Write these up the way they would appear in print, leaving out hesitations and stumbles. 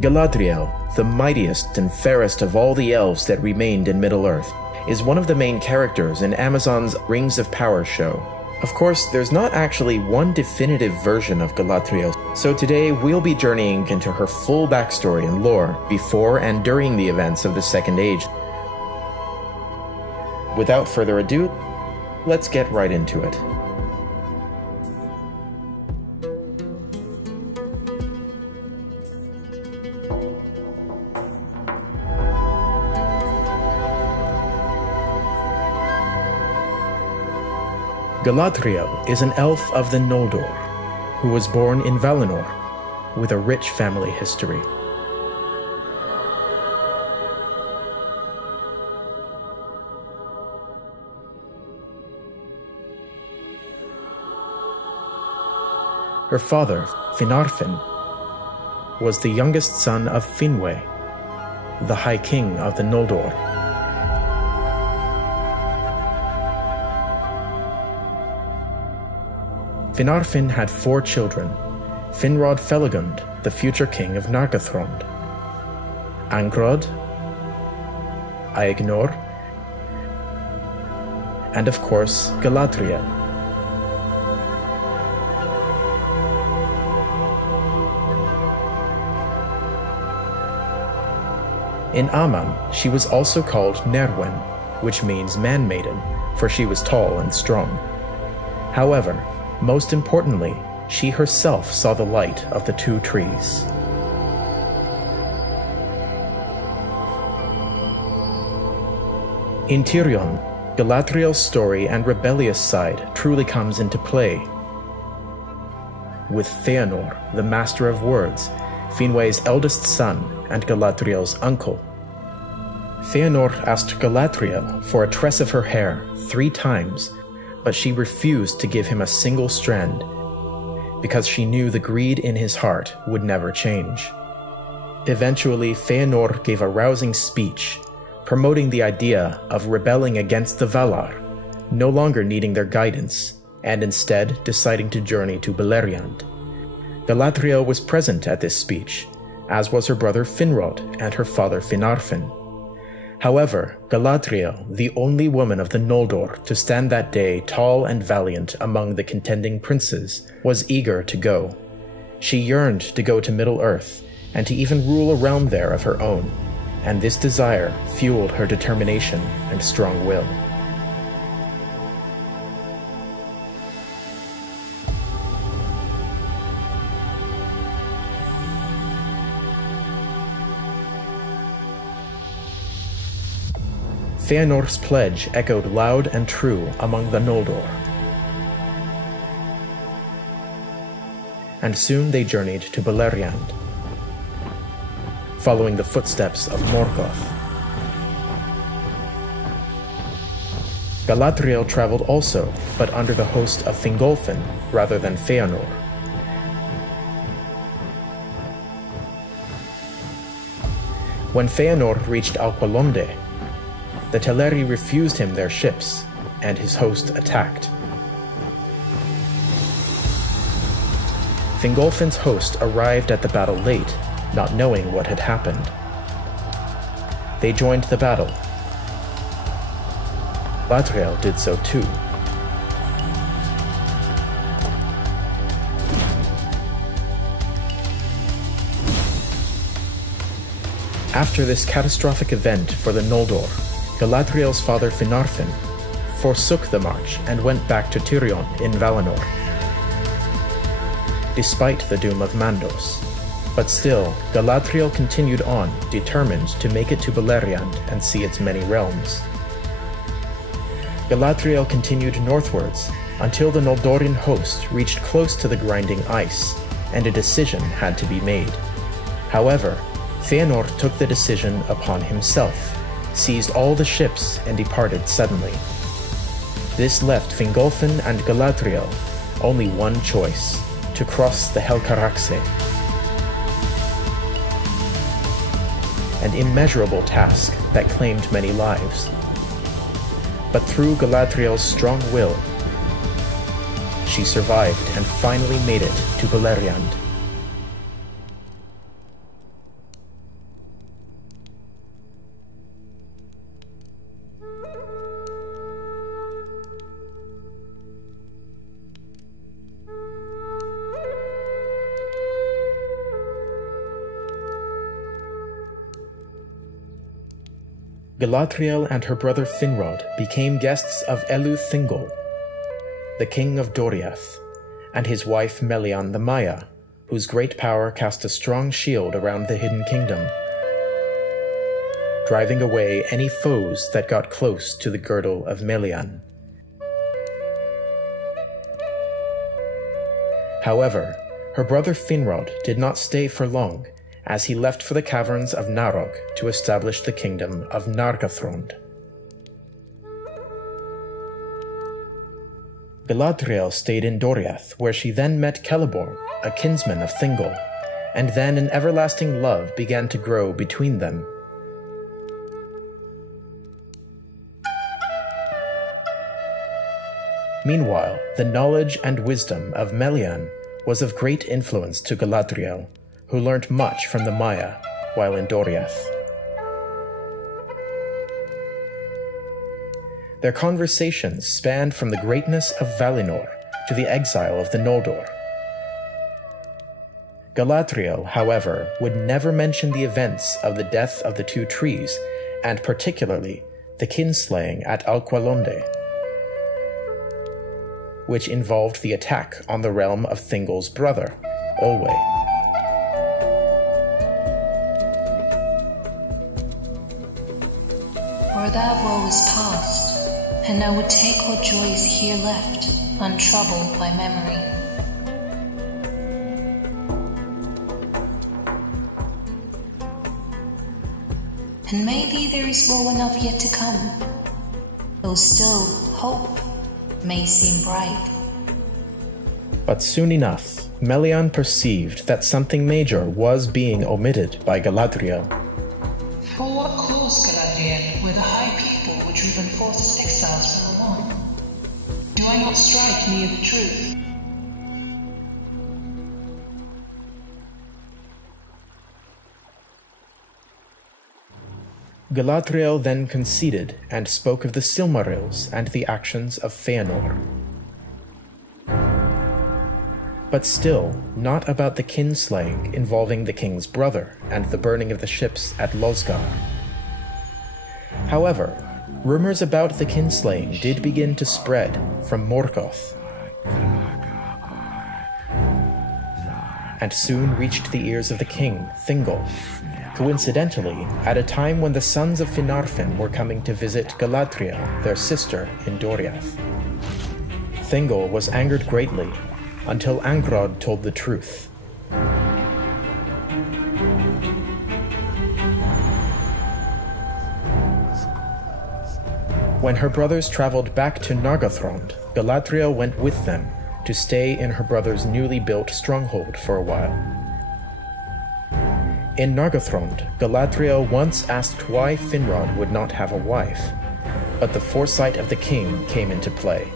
Galadriel, the mightiest and fairest of all the elves that remained in Middle-earth, is one of the main characters in Amazon's Rings of Power show. Of course, there's not actually one definitive version of Galadriel, so today we'll be journeying into her full backstory and lore before and during the events of the Second Age. Without further ado, let's get right into it. Galadriel is an elf of the Noldor, who was born in Valinor, with a rich family history. Her father, Finarfin, was the youngest son of Finwë, the High King of the Noldor. Finarfin had 4 children: Finrod Felagund, the future king of Nargothrond; Angrod, Aegnor, and of course Galadriel. In Aman, she was also called Nerwen, which means man-maiden, for she was tall and strong. However, most importantly, she herself saw the light of the 2 trees. In Tirion, Galadriel's story and rebellious side truly comes into play. With Feanor, the Master of Words, Finwë's eldest son and Galadriel's uncle. Feanor asked Galadriel for a tress of her hair 3 times, but she refused to give him a single strand, because she knew the greed in his heart would never change. Eventually, Feanor gave a rousing speech, promoting the idea of rebelling against the Valar, no longer needing their guidance, and instead deciding to journey to Beleriand. Galadriel was present at this speech, as was her brother Finrod and her father Finarfin. However, Galadriel, the only woman of the Noldor to stand that day tall and valiant among the contending princes, was eager to go. She yearned to go to Middle-earth, and to even rule a realm there of her own, and this desire fueled her determination and strong will. Feanor's pledge echoed loud and true among the Noldor. And soon they journeyed to Beleriand, following the footsteps of Morgoth. Galadriel traveled also, but under the host of Fingolfin rather than Feanor. When Feanor reached Alqualonde, the Teleri refused him their ships, and his host attacked. Fingolfin's host arrived at the battle late, not knowing what had happened. They joined the battle. Galadriel did so too. After this catastrophic event for the Noldor, Galadriel's father Finarfin forsook the march and went back to Tirion in Valinor, despite the doom of Mandos. But still, Galadriel continued on, determined to make it to Beleriand and see its many realms. Galadriel continued northwards until the Noldorin host reached close to the grinding ice, and a decision had to be made. However, Feanor took the decision upon himself, seized all the ships, and departed suddenly. This left Fingolfin and Galadriel only one choice: to cross the Helcaraxe. An immeasurable task that claimed many lives. But through Galadriel's strong will, she survived and finally made it to Beleriand. Galadriel and her brother Finrod became guests of Elu Thingol, the king of Doriath, and his wife Melian the Maya, whose great power cast a strong shield around the hidden kingdom, driving away any foes that got close to the girdle of Melian. However, her brother Finrod did not stay for long, as he left for the caverns of Narog to establish the kingdom of Nargothrond. Galadriel stayed in Doriath, where she then met Celeborn, a kinsman of Thingol, and then an everlasting love began to grow between them. Meanwhile, the knowledge and wisdom of Melian was of great influence to Galadriel, who learnt much from the Maya while in Doriath. Their conversations spanned from the greatness of Valinor to the exile of the Noldor. Galadriel, however, would never mention the events of the death of the two trees, and particularly the kinslaying at Alqualonde, which involved the attack on the realm of Thingol's brother, Olwe. For that woe is past, and I would take what joy is here left, untroubled by memory. And maybe there is woe enough yet to come, though still hope may seem bright. But soon enough, Melian perceived that something major was being omitted by Galadriel. For what cause, Galadriel, were the high people were driven forth as exiles from the land? Do I not strike near the truth? Galadriel then conceded and spoke of the Silmarils and the actions of Feanor. But still, not about the kinslaying involving the king's brother and the burning of the ships at Losgar. However, rumors about the kinslaying did begin to spread from Morgoth, and soon reached the ears of the king, Thingol, coincidentally at a time when the sons of Finarfin were coming to visit Galadriel, their sister, in Doriath. Thingol was angered greatly, until Angrod told the truth. When her brothers traveled back to Nargothrond, Galadriel went with them to stay in her brother's newly built stronghold for a while. In Nargothrond, Galadriel once asked why Finrod would not have a wife, but the foresight of the king came into play.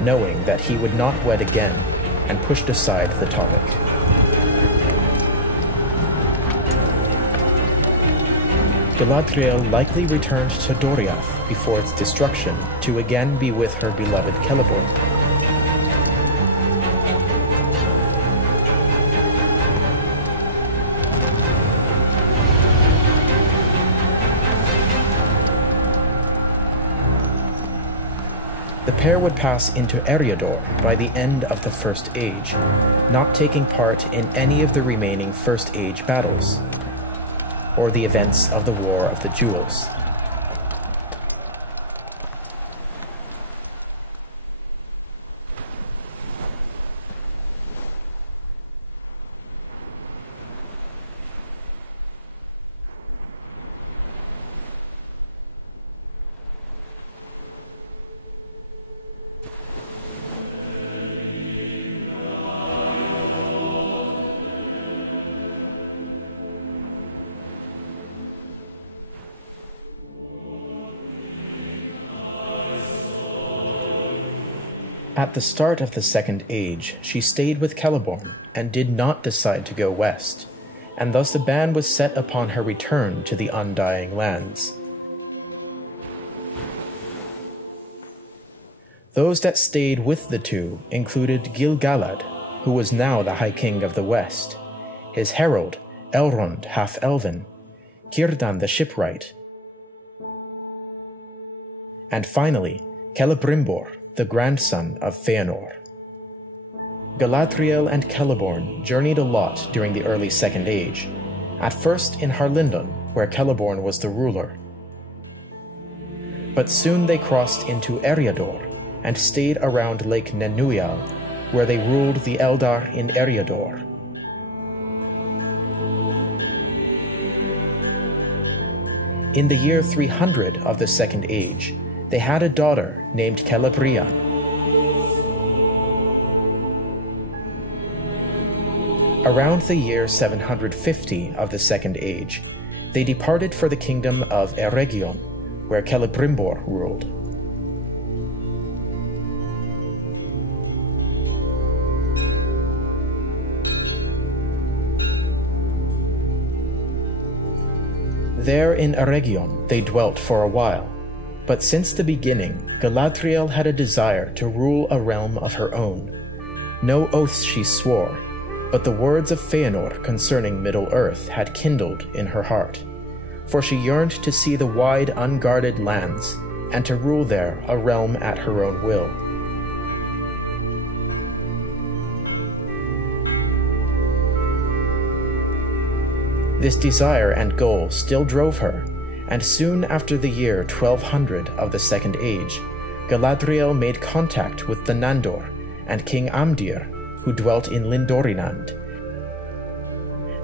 Knowing that he would not wed again, and pushed aside the topic. Galadriel likely returned to Doriath before its destruction to again be with her beloved Celeborn. The pair would pass into Eriador by the end of the First Age, not taking part in any of the remaining First Age battles, or the events of the War of the Jewels. At the start of the Second Age, she stayed with Celeborn and did not decide to go west, and thus the ban was set upon her return to the Undying Lands. Those that stayed with the two included Gil-galad, who was now the High King of the West, his herald, Elrond half-elven, Círdan the shipwright, and finally, Celebrimbor, the grandson of Feanor. Galadriel and Celeborn journeyed a lot during the early Second Age, at first in Harlindon, where Celeborn was the ruler. But soon they crossed into Eriador and stayed around Lake Nenuyal, where they ruled the Eldar in Eriador. In the year 300 of the Second Age, they had a daughter named Celebrian. Around the year 750 of the Second Age, they departed for the kingdom of Eregion, where Celebrimbor ruled. There in Eregion they dwelt for a while, but since the beginning, Galadriel had a desire to rule a realm of her own. No oaths she swore, but the words of Feanor concerning Middle-earth had kindled in her heart, for she yearned to see the wide, unguarded lands, and to rule there a realm at her own will. This desire and goal still drove her, and soon after the year 1200 of the Second Age, Galadriel made contact with the Nandor and King Amdir, who dwelt in Lindorinand.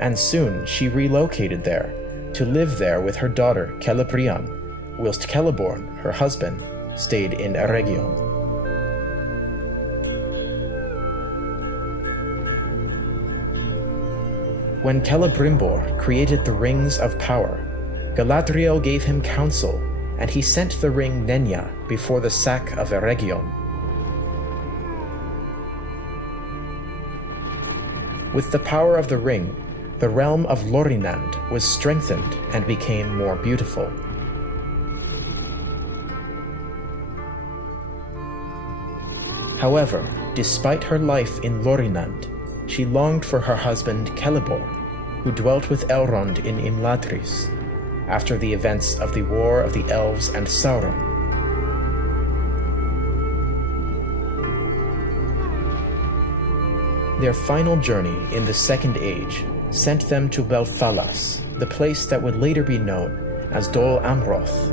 And soon she relocated there, to live there with her daughter Celebrian, whilst Celeborn, her husband, stayed in Eregion. When Celebrimbor created the Rings of Power, Galadriel gave him counsel, and he sent the ring Nenya before the sack of Eregion. With the power of the ring, the realm of Lorinand was strengthened and became more beautiful. However, despite her life in Lorinand, she longed for her husband Celeborn, who dwelt with Elrond in Imladris, after the events of the War of the Elves and Sauron. Their final journey in the Second Age sent them to Belfalas, the place that would later be known as Dol Amroth.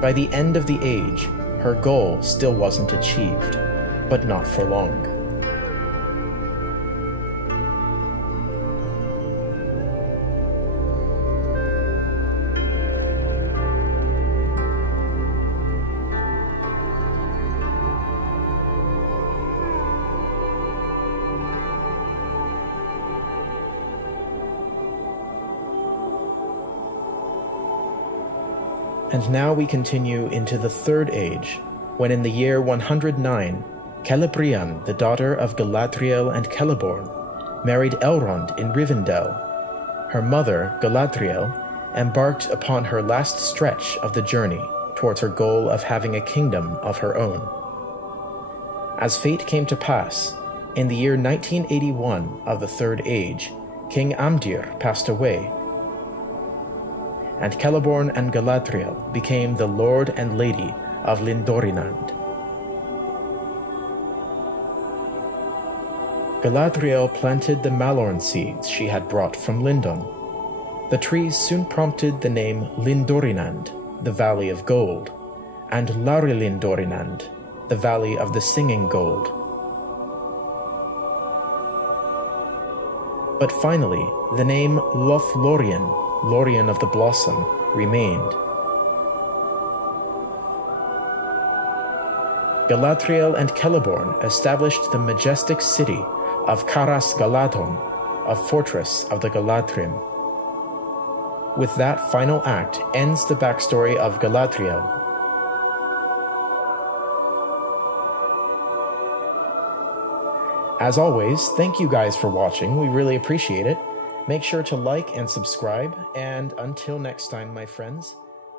By the end of the age, her goal still wasn't achieved, but not for long. And now we continue into the Third Age, when in the year 109, Celebrian, the daughter of Galadriel and Celeborn, married Elrond in Rivendell. Her mother, Galadriel, embarked upon her last stretch of the journey towards her goal of having a kingdom of her own. As fate came to pass, in the year 1981 of the Third Age, King Amdir passed away, and Celeborn and Galadriel became the Lord and Lady of Lindorinand. Galadriel planted the Malorn seeds she had brought from Lindon. The trees soon prompted the name Lindorinand, the Valley of Gold, and Larilindorinand, the Valley of the Singing Gold. But finally, the name Lothlorien, Lorien of the Blossom, remained. Galadriel and Celeborn established the majestic city of Caras Galadhon, a fortress of the Galadrim. With that final act ends the backstory of Galadriel. As always, thank you guys for watching, we really appreciate it. Make sure to like and subscribe, and until next time, my friends,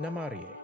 Namarie.